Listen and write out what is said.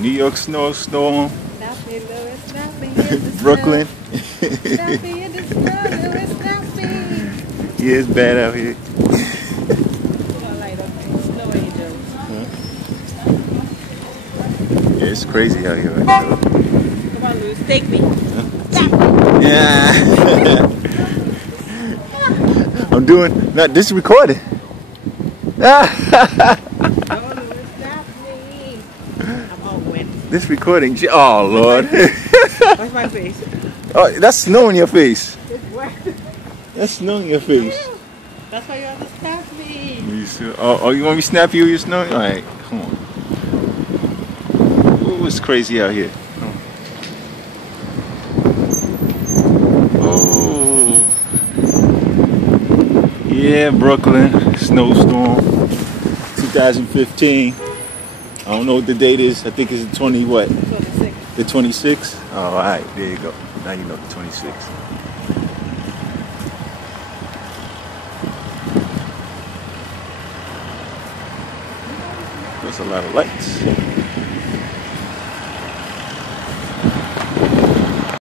New York snowstorm. Stop me, Louis, stop me in the Brooklyn. snow. Stop me in the snow, Louis, stop me. Yeah, it's bad out here. You don't like them snow angels. Yeah, it's crazy out here right now. Come on, Louis, take me. Yeah. I'm doing. Not this is recorded. No, Louis, stop me. I'm all wet. This recording. Oh Lord. Watch my face. Oh, that's snow in your face. It's wet. That's snow in your face. That's why you have to stop me. Oh, you want me to snap you? You're snowing? All right, come on. Ooh, it's crazy out here. Oh, yeah, Brooklyn snowstorm, 2015. I don't know what the date is. I think it's the 20 what? 26. The 26th. Oh, all right, there you go. Now you know the 26th. There's a lot of lights.